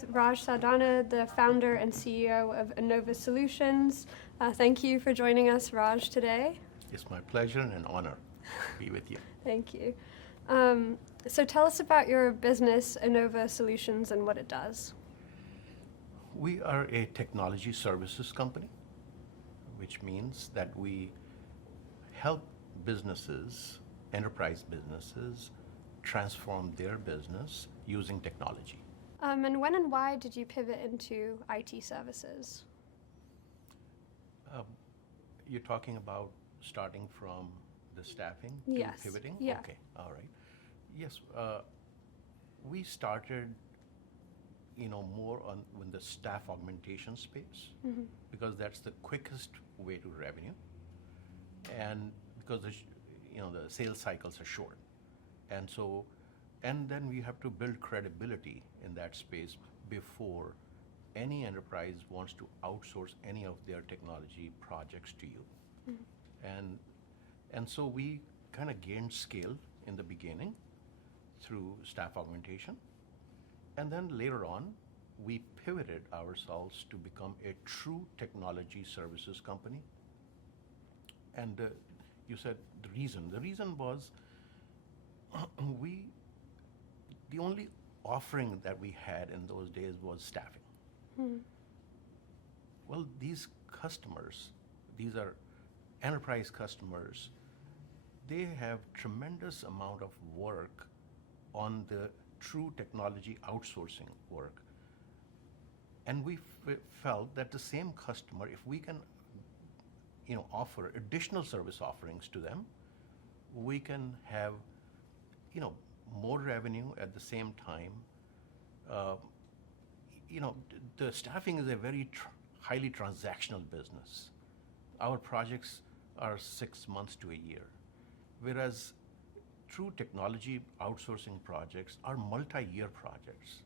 with Raj Sardana, the founder and CEO of Innova Solutions. Thank you for joining us, Raj, today. It's my pleasure and an honor to be with you. Thank you. So tell us about your business, Innova Solutions, and what it does. We are a technology services company, which means that we help businesses, enterprise businesses, transform their business using technology. And when and why did you pivot into IT services? You're talking about starting from the staffing Yes. to pivoting? Yeah. Okay, all right. Yes, we started, more in the staff augmentation space because that's the quickest way to revenue, and because the sales cycles are short, and then we have to build credibility in that space before any enterprise wants to outsource any of their technology projects to you. And so we kind of gained scale in the beginning through staff augmentation. And then later on, we pivoted ourselves to become a true technology services company. And you said the reason. The reason was the only offering that we had in those days was staffing. Well, these customers, these are enterprise customers, they have tremendous amount of work on the true technology outsourcing work. And we felt that the same customer, if we can offer additional service offerings to them, we can have more revenue at the same time. The staffing is a very highly transactional business. Our projects are 6 months to a year, whereas true technology outsourcing projects are multi-year projects.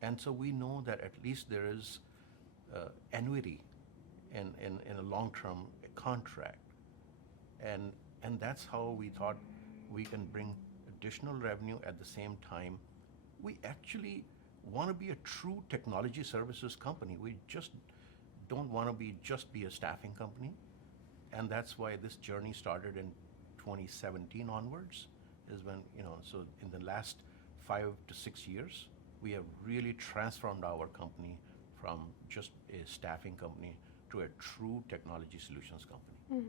And so we know that at least there is annuity in a long-term contract. And that's how we thought we can bring additional revenue at the same time. We actually want to be a true technology services company. We just don't want to be a staffing company. And that's why this journey started in 2017 onwards, is when, so in the last 5 to 6 years, we have really transformed our company from just a staffing company to a true technology solutions company.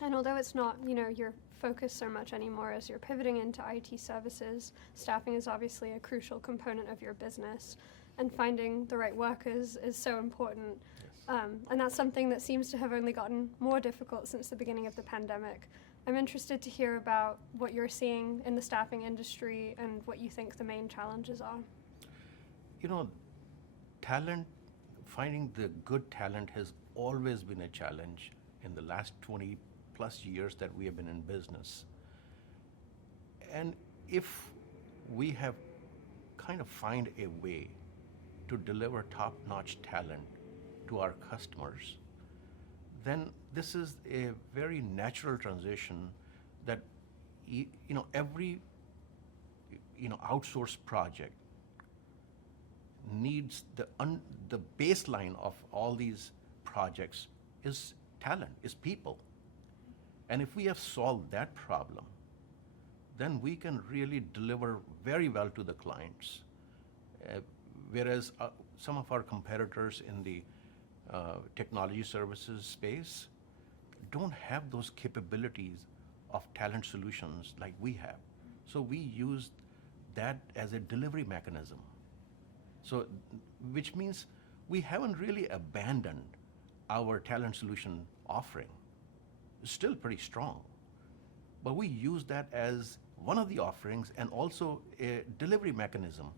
And although it's not, your focus so much anymore as you're pivoting into IT services, staffing is obviously a crucial component of your business, and finding the right workers is so important. Yes. And that's something that seems to have only gotten more difficult since the beginning of the pandemic. I'm interested to hear about what you're seeing in the staffing industry and what you think the main challenges are. Talent, finding the good talent has always been a challenge in the last 20 plus years that we have been in business. And if we have kind of find a way to deliver top-notch talent to our customers, then this is a very natural transition that every outsourced project needs the baseline of all these projects is talent, is people. And if we have solved that problem, then we can really deliver very well to the clients. Whereas some of our competitors in the technology services space don't have those capabilities of talent solutions like we have. So we use that as a delivery mechanism. So, which means we haven't really abandoned our talent solution offering. It's still pretty strong, but we use that as one of the offerings and also a delivery mechanism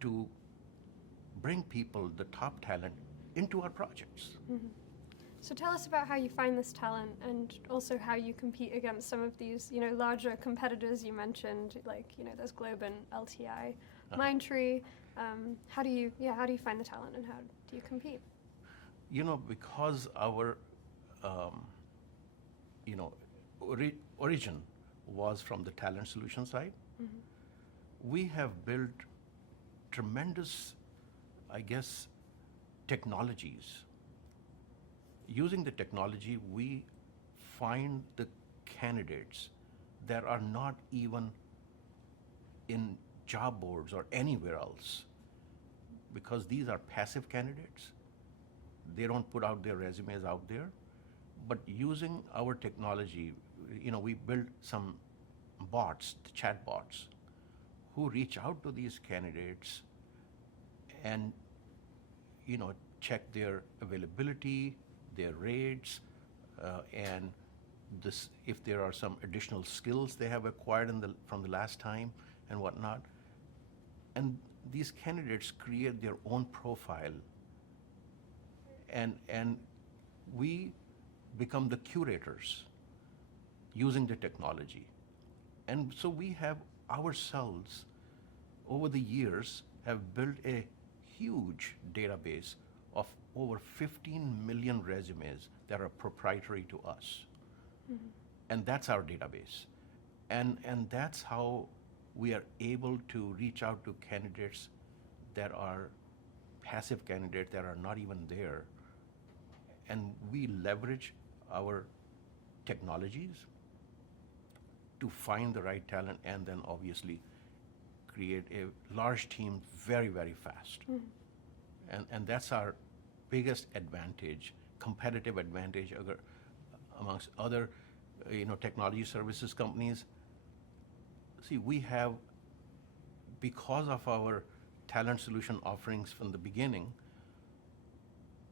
to bring people, the top talent, into our projects. So tell us about how you find this talent and also how you compete against some of these, larger competitors you mentioned, like, there's Globe and LTI, Mindtree. How do you find the talent and how do you compete? Because our, origin was from the talent solution side, we have built tremendous, I guess, technologies. Using the technology, we find the candidates that are not even in job boards or anywhere else, because these are passive candidates. They don't put out their resumes out there. But using our technology, we build some bots, chat bots, who reach out to these candidates and check their availability, their rates, and if there are some additional skills they have acquired from the last time and whatnot. And these candidates create their own profile, and we become the curators using the technology. And so we have ourselves, over the years, have built a huge database of over 15 million resumes that are proprietary to us. Mm-hmm. And that's our database. And that's how we are able to reach out to candidates that are passive candidates that are not even there. And we leverage our technologies to find the right talent, and then obviously create a large team very, very fast. Mm-hmm. And that's our biggest advantage, competitive advantage amongst other technology services companies. See, we have, because of our talent solution offerings from the beginning,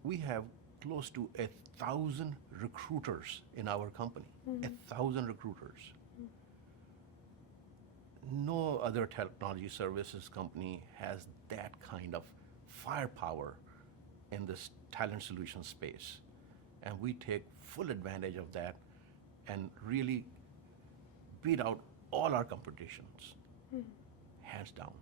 we have close to 1,000 recruiters in our company. Mm-hmm. 1,000 recruiters. Mm-hmm. No other technology services company has that kind of firepower in this talent solution space. And we take full advantage of that and really beat out all our competitions, hands down.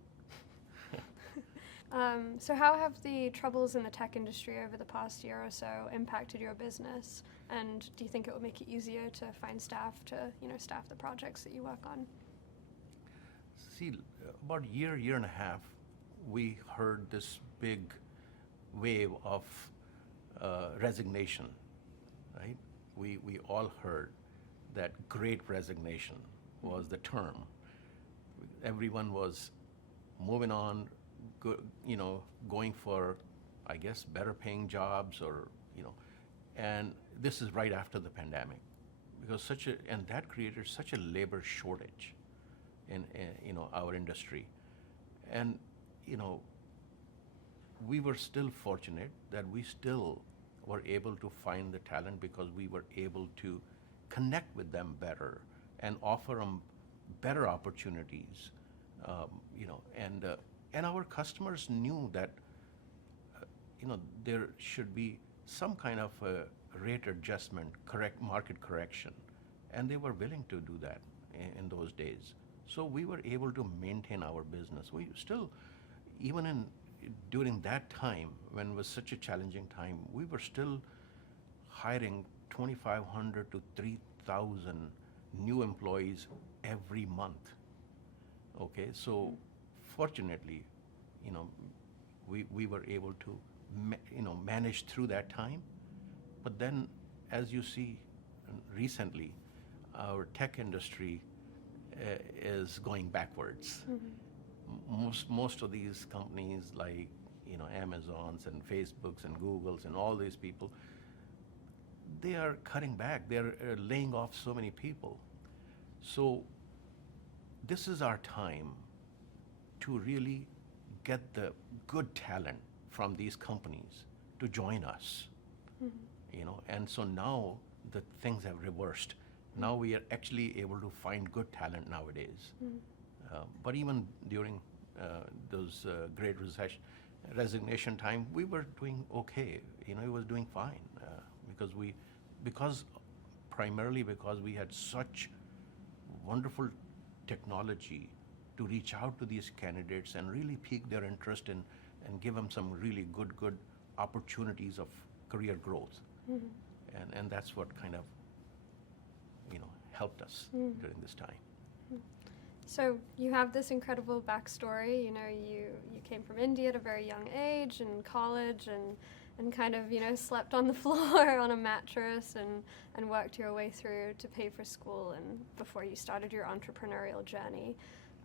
So how have the troubles in the tech industry over the past year or so impacted your business? And do you think it will make it easier to find staff to, staff the projects that you work on? See, about a year and a half, we heard this big wave of resignation, right? We all heard that great resignation was the term. Everyone was moving on, going for, I guess, better paying jobs, or, and this is right after the pandemic, because and that created such a labor shortage in our industry. And, we were still fortunate that we still were able to find the talent, because we were able to connect with them better and offer them better opportunities, and our customers knew that, there should be some kind of a rate adjustment, market correction, and they were willing to do that in those days. So we were able to maintain our business. We still, even during that time, when it was such a challenging time, we were still hiring 2,500 to 3,000 new employees every month. Okay, so fortunately, we were able to, manage through that time. But then, as you see recently, our tech industry is going backwards. Mm-hmm. Most of these companies, like Amazons and Facebooks and Googles and all these people, they are cutting back. They're laying off so many people. So this is our time to really get the good talent from these companies to join us. Mm-hmm. And so now the things have reversed. Now we are actually able to find good talent nowadays. Mm-hmm. But even during those great resignation time, we were doing okay. It was doing fine, primarily because we had such wonderful technology to reach out to these candidates and really pique their interest and give them some really good opportunities of career growth. Mm-hmm. And that's what kind of helped us during this time. So you have this incredible backstory. You know, you came from India at a very young age in college and kind of, you know, slept on the floor on a mattress and worked your way through to pay for school and before you started your entrepreneurial journey.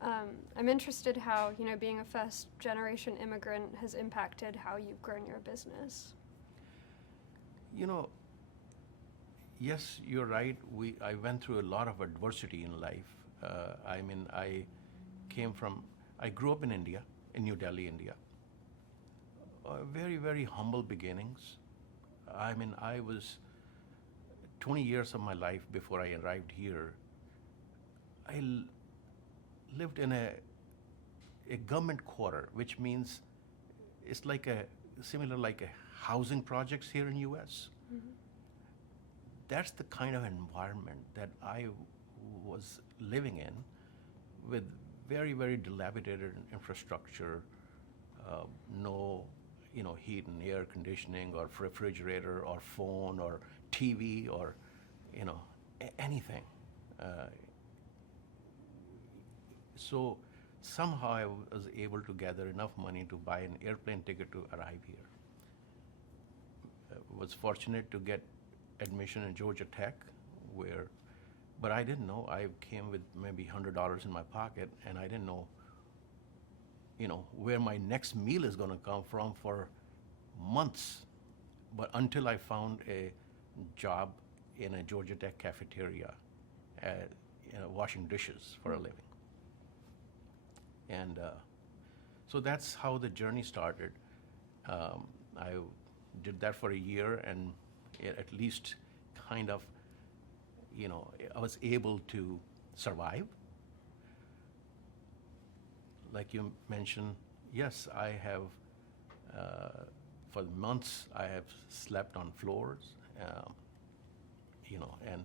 I'm interested how, you know, being a first-generation immigrant has impacted how you've grown your business. You know, yes, you're right. I went through a lot of adversity in life. I grew up in India, in New Delhi, India. Very, very humble beginnings. I mean, I was 20 years of my life before I arrived here. I lived in a government quarter, which means it's like similar like a housing projects here in U.S. Mm-hmm. That's the kind of environment that I was living in, with very, very dilapidated infrastructure, no, you know, heat and air conditioning or refrigerator or phone or TV or, you know, anything. So somehow I was able to gather enough money to buy an airplane ticket to arrive here. Was fortunate to get admission in Georgia Tech, but I didn't know. I came with maybe $100 in my pocket, and I didn't know, you know, where my next meal is going to come from for months. But until I found a job in a Georgia Tech cafeteria, you know, washing dishes for a living. And so that's how the journey started. I did that for a year, and at least kind of, you know, I was able to survive. Like you mentioned, yes, I have, for months, I have slept on floors, you know, and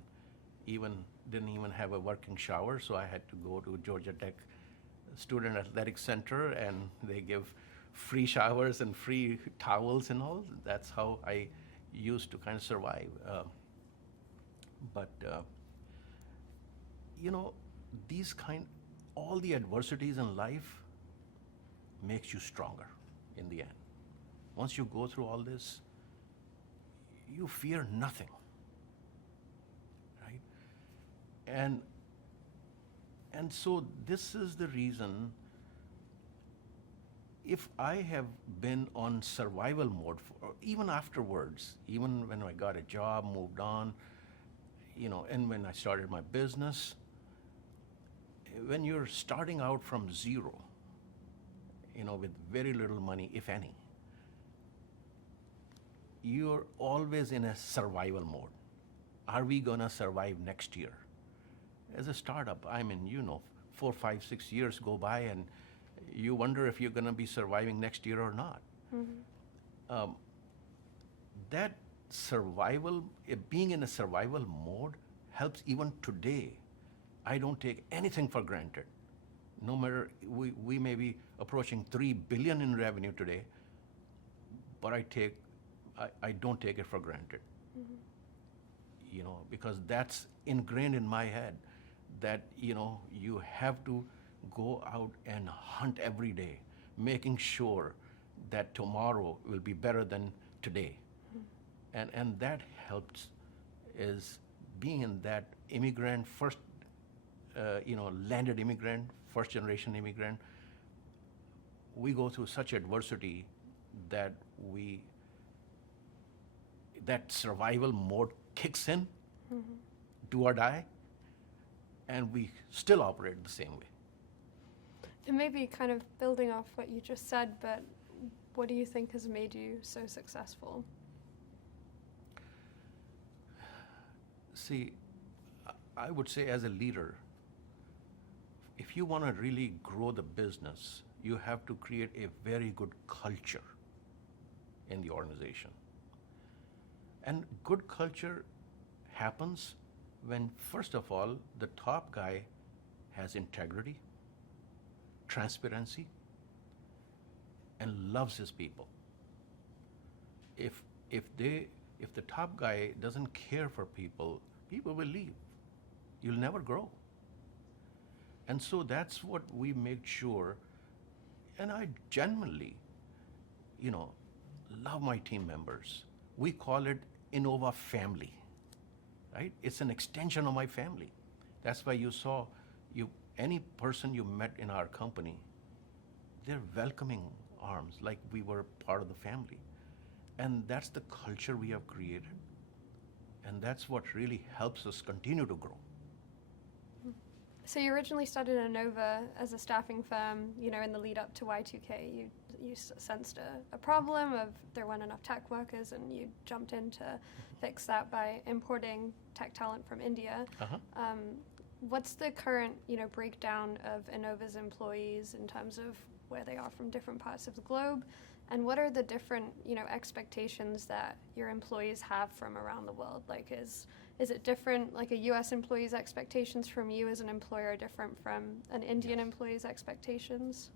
didn't even have a working shower, so I had to go to Georgia Tech Student Athletic Center, and they give free showers and free towels and all. That's how I used to kind of survive. But you know, all the adversities in life makes you stronger in the end. Once you go through all this, you fear nothing, right? And so this is the reason, if I have been on survival mode, even afterwards, even when I got a job, moved on, you know, and when I started my business, when you're starting out from zero, you know, with very little money, if any, you're always in a survival mode. Are we gonna survive next year? As a startup, I mean, you know, 4, 5, 6 years go by, and you wonder if you're gonna be surviving next year or not. Mm-hmm. That survival, being in a survival mode, helps even today. I don't take anything for granted. No matter, we may be approaching $3 billion in revenue today, but I don't take it for granted. Mm-hmm. You know, because that's ingrained in my head, that, you know, you have to go out and hunt every day, making sure that tomorrow will be better than today. Mm-hmm. And that helps, is being in that immigrant, first, you know, landed immigrant, first generation immigrant. We go through such adversity that that survival mode kicks in, mm-hmm. do or die, and we still operate the same way. And maybe kind of building off what you just said, but what do you think has made you so successful? See, I would say as a leader, if you want to really grow the business, you have to create a very good culture in the organization. And good culture happens when, first of all, the top guy has integrity, transparency, and loves his people. If the top guy doesn't care for people, people will leave. You'll never grow. And so that's what we make sure, and I genuinely, you know, love my team members. We call it Innova family, right? It's an extension of my family. That's why you saw any person you met in our company, they're welcoming arms like we were part of the family. And that's the culture we have created. And that's what really helps us continue to grow. So you originally started Innova as a staffing firm, you know, in the lead up to Y2K. You sensed a problem of there weren't enough tech workers, and you jumped in to fix that by importing tech talent from India. Uh-huh. What's the current, you know, breakdown of Innova's employees in terms of where they are from different parts of the globe, and what are the different, you know, expectations that your employees have from around the world? Like, is it different, like a U.S. employee's expectations from you as an employer are different from an Indian Yes. employee's expectations?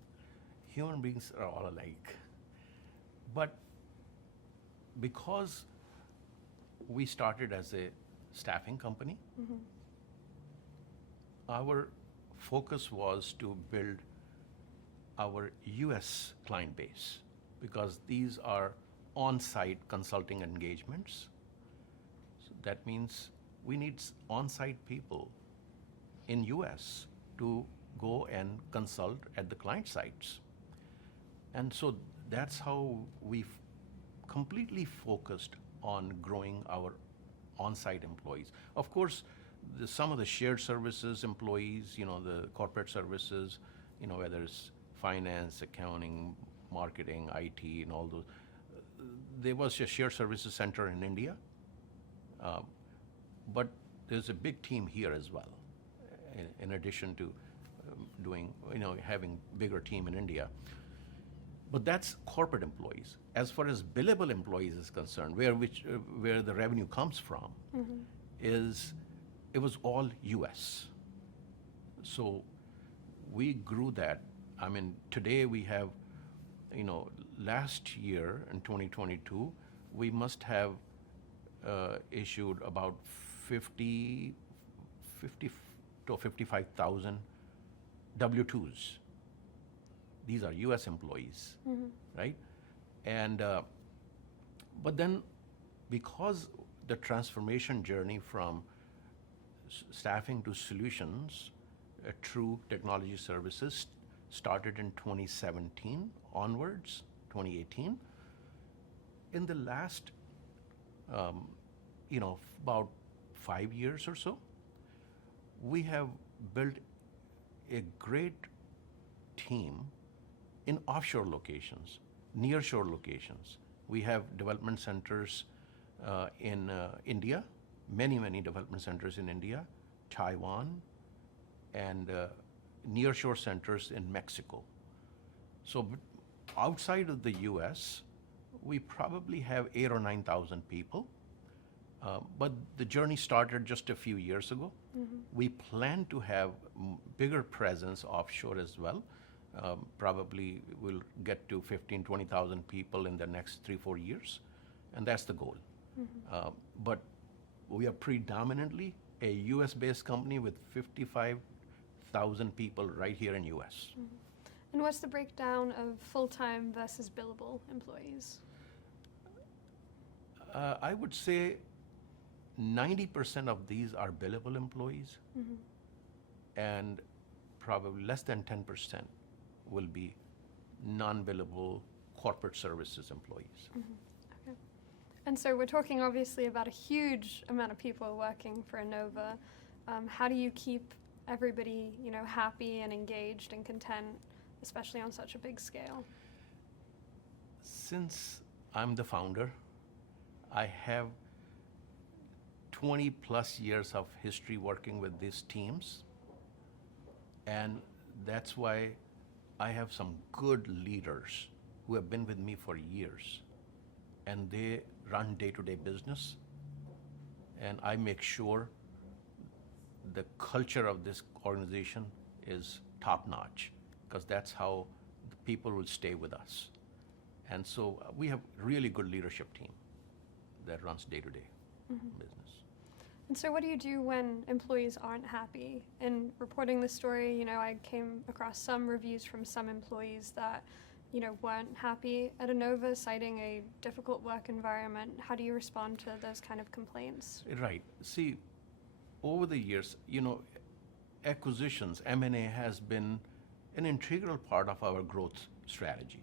Human beings are all alike. But because we started as a staffing company, Mm-hmm. our focus was to build our US client base, because these are on-site consulting engagements. So that means we need on-site people in US to go and consult at the client sites. And so that's how we've completely focused on growing our on-site employees. Of course, some of the shared services employees, you know, the corporate services, you know, whether it's finance, accounting, marketing, IT, and all those. There was a shared services center in India, but there's a big team here as well, in addition to doing, you know, having bigger team in India. But that's corporate employees. As far as billable employees is concerned, where the revenue comes from, it was all US. So we grew that. I mean, today we have, you know, last year in 2022, we must have issued about 50 to 55,000 W-2s. These are US employees, right? And, but then because the transformation journey from staffing to solutions, true technology services, started in 2017 onwards, 2018. In the last, you know, about 5 years or so, we have built a great team in offshore locations, nearshore locations. We have development centers in India, many development centers in India, Taiwan, and nearshore centers in Mexico. So outside of the US, we probably have 8,000 or 9,000 people. But the journey started just a few years ago. We plan to have bigger presence offshore as well. Probably we'll get to 15,000, 20,000 people in the next 3-4 years, and that's the goal. But we are predominantly a US-based company with 55,000 people right here in US. And what's the breakdown of full-time versus billable employees? I would say 90% of these are billable employees, and probably less than 10% will be non-billable corporate services employees. Okay. And so we're talking obviously about a huge amount of people working for Innova. How do you keep everybody, you know, happy and engaged and content, especially on such a big scale? Since I'm the founder, I have 20 plus years of history working with these teams, and that's why I have some good leaders who have been with me for years, and they run day-to-day business, and I make sure the culture of this organization is top-notch, because that's how the people will stay with us. And so we have really good leadership team that runs day-to-day business. And so what do you do when employees aren't happy? In reporting this story, I came across some reviews from some employees that, weren't happy at Innova, citing a difficult work environment. How do you respond to those kind of complaints? Right. See, over the years, acquisitions, M&A has been an integral part of our growth strategy.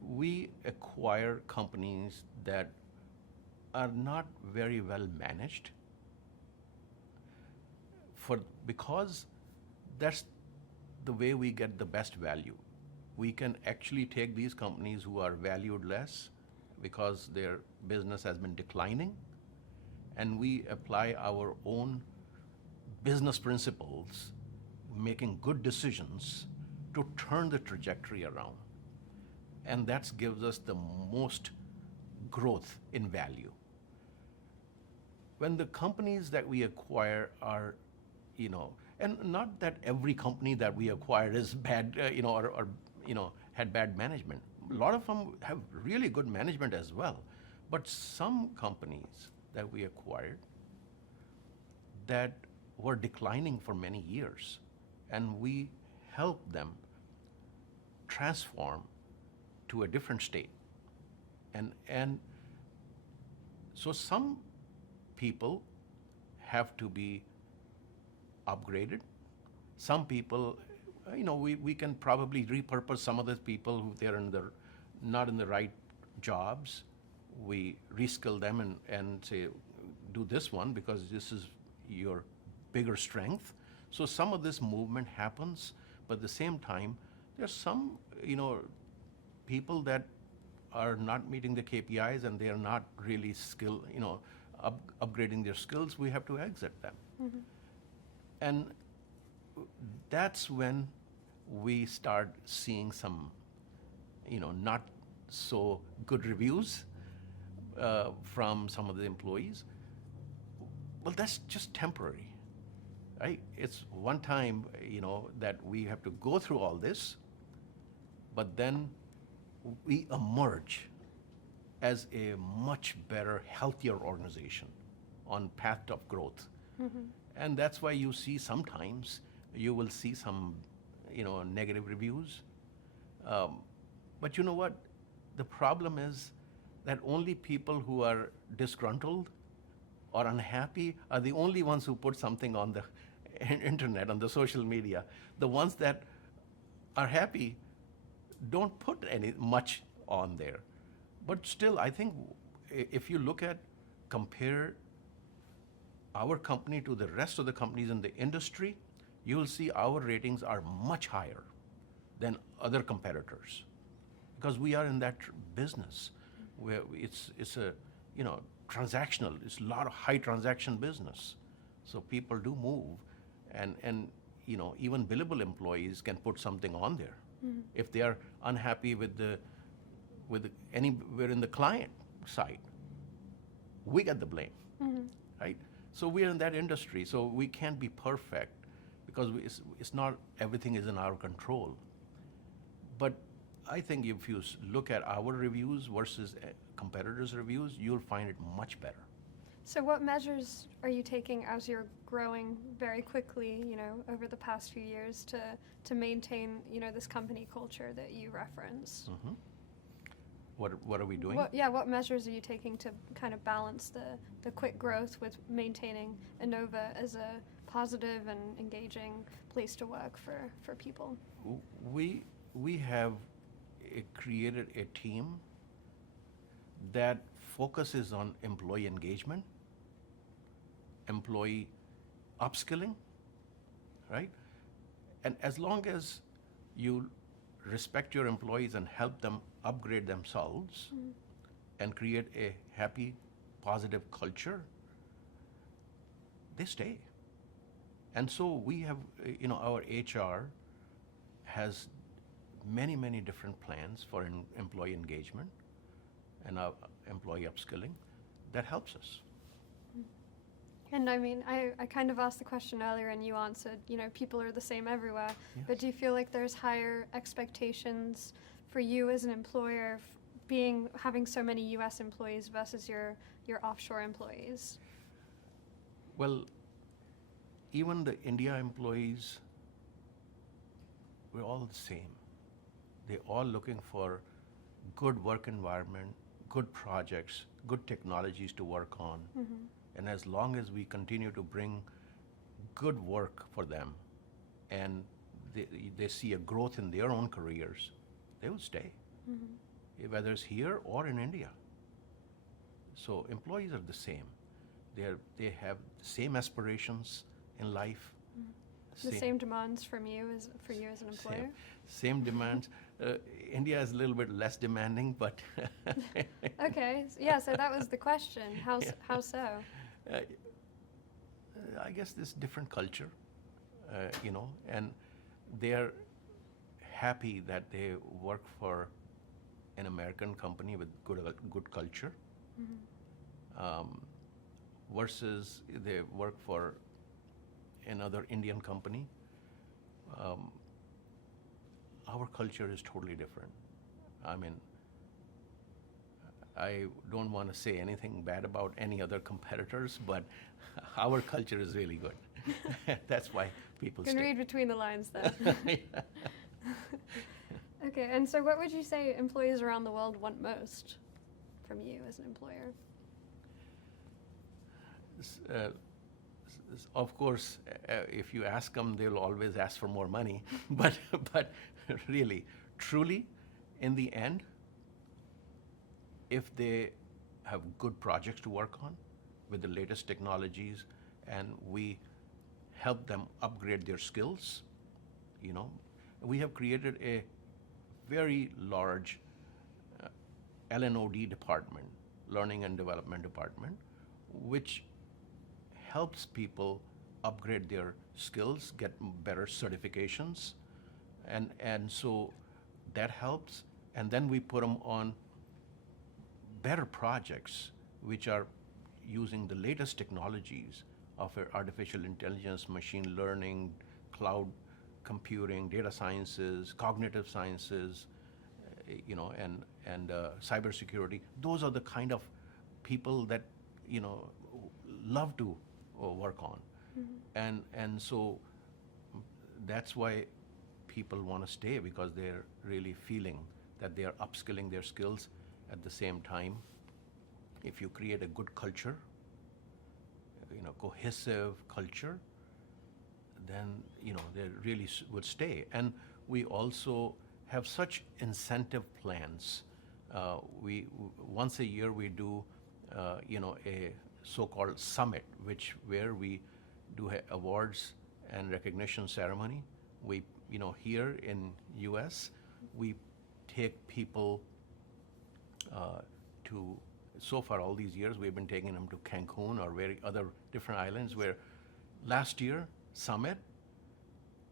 We acquire companies that are not very well managed because that's the way we get the best value. We can actually take these companies who are valued less because their business has been declining, and we apply our own business principles, making good decisions to turn the trajectory around. And that gives us the most growth in value. When the companies that we acquire are, and not that every company that we acquire is bad, or had bad management. A lot of them have really good management as well. But some companies that we acquired that were declining for many years, and we helped them transform to a different state. And so some people have to be upgraded. Some people, we can probably repurpose some of the people who they're not in the right jobs. We reskill them and say, do this one because this is your bigger strength. So some of this movement happens, but at the same time, there's some, people that are not meeting the KPIs and they are not really upgrading their skills. We have to exit them. Mm-hmm. And that's when we start seeing some, not so good reviews from some of the employees. Well, that's just temporary, right? It's one time, that we have to go through all this, but then we emerge as a much better, healthier organization on path of growth. Mm-hmm. And that's why you see sometimes you will see some, negative reviews. But you know what? The problem is that only people who are disgruntled or unhappy are the only ones who put something on the internet, on the social media. The ones that are happy don't put much on there. But still, I think if you compare our company to the rest of the companies in the industry, you will see our ratings are much higher than other competitors, because we are in that business where it's a transactional. It's a lot of high transaction business, so people do move, and even billable employees can put something on there. Mm-hmm. If they are unhappy with anywhere in the client side, we get the blame, mm-hmm. right? So we are in that industry, so we can't be perfect because it's not everything is in our control. But I think if you look at our reviews versus competitors' reviews, you'll find it much better. So what measures are you taking as you're growing very quickly, over the past few years to maintain, this company culture that you reference? Mm-hmm. What are we doing? What measures are you taking to kind of balance the quick growth with maintaining Innova as a positive and engaging place to work for people? We have created a team that focuses on employee engagement, employee upskilling, right? And as long as you respect your employees and help them upgrade themselves, mm-hmm. and create a happy, positive culture, they stay. And so we have, our HR has many, many different plans for employee engagement and employee upskilling that helps us. And I kind of asked the question earlier and you answered, people are the same everywhere. Yes. But do you feel like there's higher expectations for you as an employer having so many U.S. employees versus your offshore employees? Well, even the India employees, we're all the same. They're all looking for good work environment, good projects, good technologies to work on. And as long as we continue to bring good work for them and they see a growth in their own careers, they will stay, whether it's here or in India. So employees are the same. They have the same aspirations in life. The same demands from you as an employer? Same demands. India is a little bit less demanding, but Okay, yeah, so that was the question. How so? I guess this different culture, and they're happy that they work for an American company with good culture, versus they work for another Indian company. Our culture is totally different. I mean, I don't want to say anything bad about any other competitors, but our culture is really good. That's why people You can stay. read between the lines then. Okay, and so what would you say employees around the world want most from you as an employer? Of course, if you ask them, they'll always ask for more money. But really, truly, in the end, if they have good projects to work on with the latest technologies, and we help them upgrade their skills, we have created a very large L&OD department, Learning and Development Department, which helps people upgrade their skills, get better certifications, and so that helps. And then we put them on better projects, which are using the latest technologies of artificial intelligence, machine learning, cloud computing, data sciences, cognitive sciences, and cybersecurity. Those are the kind of people that love to work on, and so that's why people want to stay, because they're really feeling that they are upskilling their skills at the same time. If you create a good culture, cohesive culture, then they really would stay. And we also have such incentive plans. We once a year we do a so-called summit, where we do awards and recognition ceremony. We here in U.S. we take people to. So far, all these years, we've been taking them to Cancun or other different islands. Where last year summit,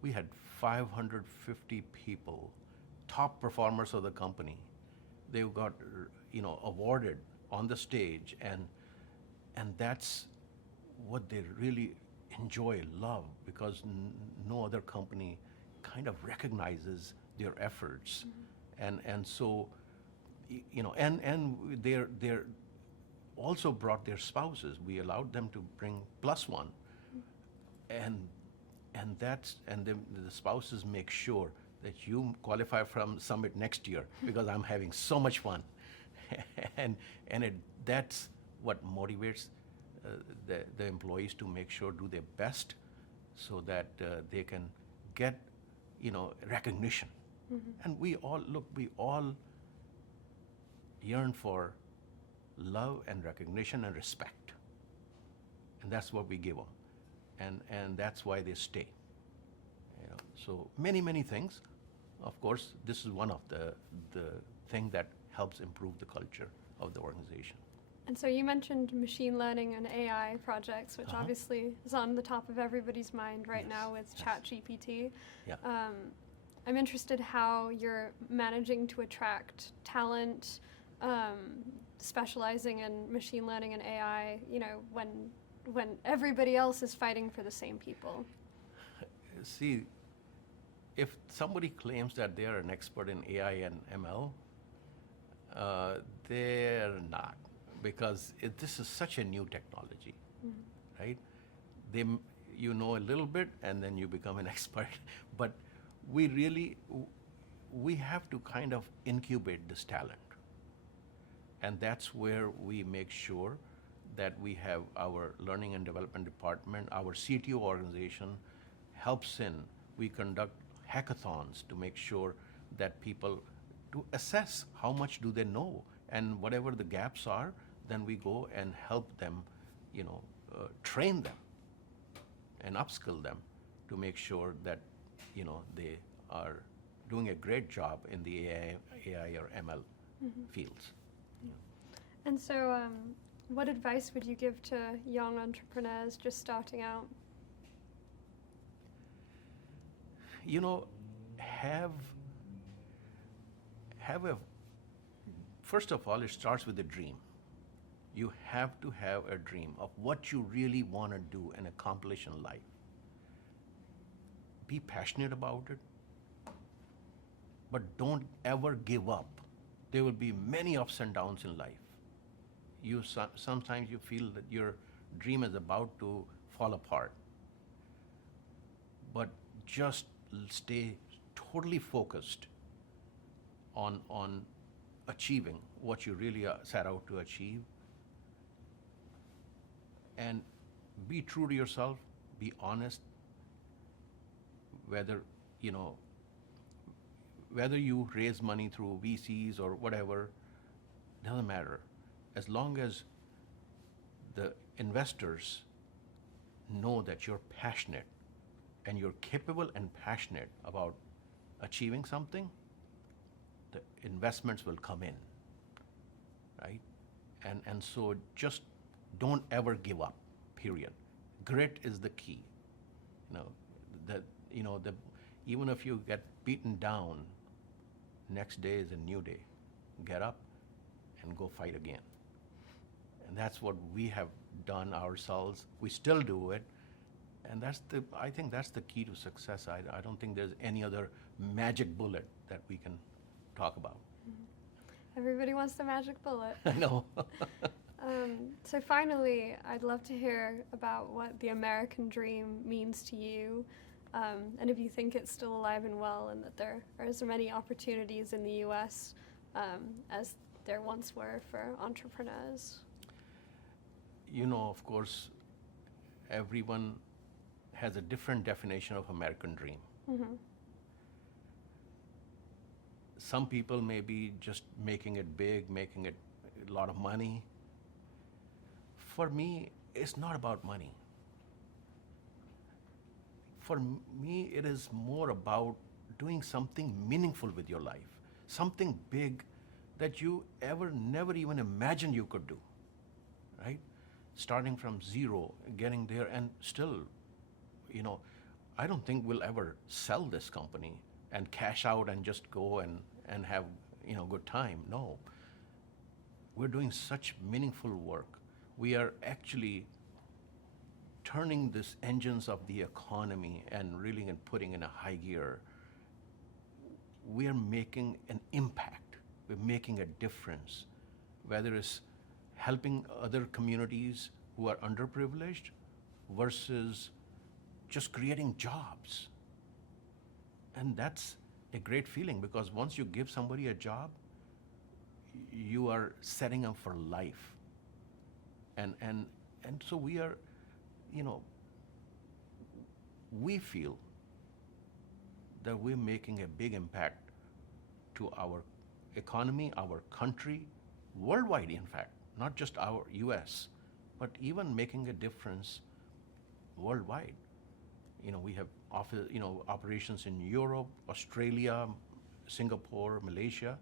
we had 550 people, top performers of the company. They got awarded on the stage, and that's what they really enjoy, love, because no other company kind of recognizes their efforts, and so and they're also brought their spouses. We allowed them to bring +1, and then the spouses make sure that you qualify from summit next year, because I'm having so much fun, and that's what motivates the employees to make sure do their best, so that they can get recognition. And we all yearn for love and recognition and respect, and that's what we give them, and that's why they stay. So many things. Of course, this is one of the thing that helps improve the culture of the organization. And so you mentioned machine learning and AI projects, which obviously is on the top of everybody's mind right now with ChatGPT. Yeah. I'm interested how you're managing to attract talent specializing in machine learning and AI, when everybody else is fighting for the same people. See, if somebody claims that they are an expert in AI and ML, They're not, because this is such a new technology, right? You know a little bit, and then you become an expert. But we have to kind of incubate this talent. And that's where we make sure that we have our learning and development department, our CTO organization helps in. We conduct hackathons to make sure that people, to assess how much do they know, and whatever the gaps are, then we go and help them, train them and upskill them to make sure that, they are doing a great job in the AI or ML fields. And so, what advice would you give to young entrepreneurs just starting out? First of all, it starts with a dream. You have to have a dream of what you really want to do and accomplish in life. Be passionate about it, but don't ever give up. There will be many ups and downs in life. Sometimes you feel that your dream is about to fall apart, but just stay totally focused on achieving what you really set out to achieve, and be true to yourself, be honest, whether you raise money through VCs or whatever, doesn't matter. As long as the investors know that you're passionate and you're capable and passionate about achieving something, the investments will come in, right? And so just don't ever give up, period. Grit is the key. Even if you get beaten down, next day is a new day. Get up and go fight again. And that's what we have done ourselves. We still do it. And I think that's the key to success. I don't think there's any other magic bullet that we can talk about. Everybody wants the magic bullet. I know. So finally, I'd love to hear about what the American dream means to you, and if you think it's still alive and well, and that there are as many opportunities in the U.S. As there once were for entrepreneurs. Of course, everyone has a different definition of American dream. Mm-hmm. Some people may be just making it big, making it a lot of money. For me, it's not about money. For me, it is more about doing something meaningful with your life, something big that you never even imagined you could do, right? Starting from zero, getting there, and still, I don't think we'll ever sell this company and cash out and just go and have, good time. No. We're doing such meaningful work. We are actually turning these engines of the economy and really putting in a high gear. We are making an impact. We're making a difference, whether it's helping other communities who are underprivileged versus just creating jobs. And that's a great feeling, because once you give somebody a job, you are setting them for life. And so we are, we feel that we're making a big impact to our economy, our country, worldwide, in fact, not just our US, but even making a difference worldwide. We have operations in Europe, Australia, Singapore, Malaysia.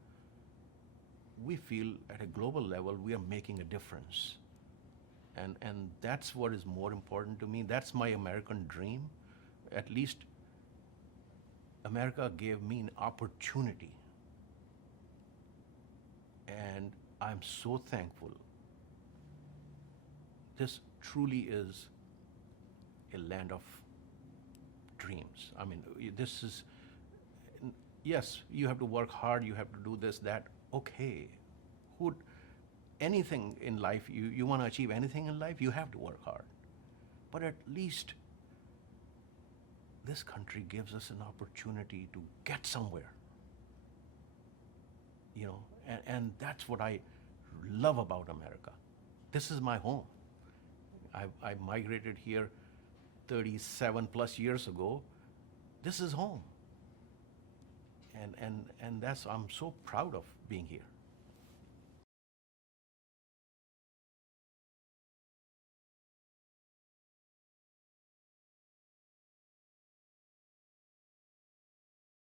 We feel at a global level we are making a difference. And that's what is more important to me. That's my American dream. At least America gave me an opportunity. And I'm so thankful. This truly is a land of dreams. I mean, this is, yes, you have to work hard, you have to do this, that, okay. who, anything in life, you want to achieve anything in life, you have to work hard. But at least this country gives us an opportunity to get somewhere. You know, and that's what I love about America. This is my home. I migrated here 37 plus years ago. This is home. And I'm so proud of being here.